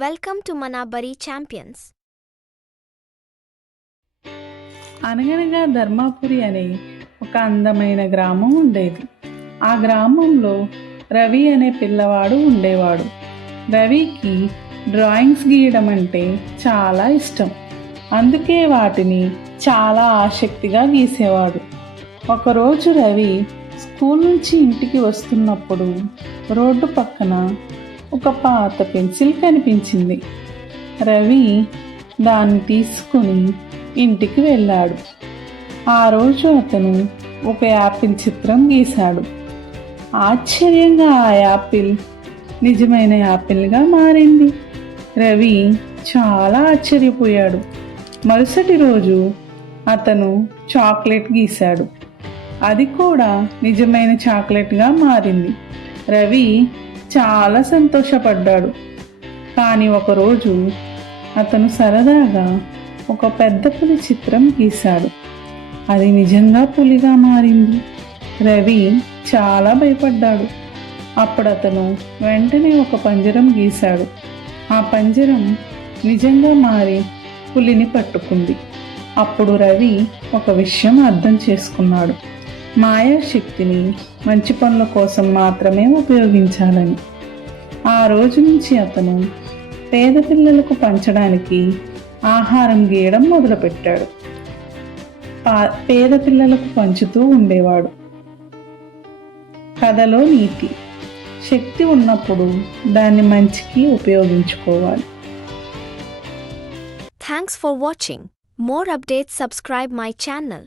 Welcome to Manabari Champions. అనగనగా ధర్మాపురి అనే ఒక అందమైన గ్రామం ఉండేది. ఆ గ్రామంలో రవి అనే పిల్లవాడు ఉండేవాడు. రవికి డ్రాయింగ్స్ గీయడం అంటే చాలా ఇష్టం. అందుకే వాటిని చాలా ఆసక్తిగా గీసేవాడు. ఒకరోజు రవి స్కూల్ నుంచి ఇంటికి వస్తున్నప్పుడు రోడ్డు పక్కన ఒక పాత పెన్సిల్ కనిపించింది. రవి దాన్ని తీసుకుని ఇంటికి వెళ్ళాడు. ఆ రోజు అతను ఒక యాపిల్ చిత్రం గీశాడు. ఆశ్చర్యంగా ఆ యాపిల్ నిజమైన యాపిల్గా మారింది. రవి చాలా ఆశ్చర్యపోయాడు. మరుసటి రోజు అతను చాక్లెట్ గీశాడు. అది కూడా నిజమైన చాక్లెట్గా మారింది. రవి చాలా సంతోషపడ్డాడు. కానీ ఒకరోజు అతను సరదాగా ఒక పెద్ద పులి చిత్రం గీశాడు. అది నిజంగా పులిగా మారింది. రవి చాలా భయపడ్డాడు. అప్పుడు అతను వెంటనే ఒక పంజరం గీశాడు. ఆ పంజరం నిజంగా మారి పులిని పట్టుకుంది. అప్పుడు రవి ఒక విషయం అర్థం చేసుకున్నాడు. మాయాశక్తిని మంచి పనుల కోసం మాత్రమే ఉపయోగించాలని. ఆ రోజు నుంచి అతను పేద పిల్లలకు పంచడానికి ఆహారం గీయడం మొదలుపెట్టాడు. పేద పిల్లలకు పంచుతూ ఉండేవాడు. కథలో నీతి: శక్తి ఉన్నప్పుడు దాన్ని మంచికి ఉపయోగించుకోవాలి. Thanks for watching. More updates, subscribe my channel.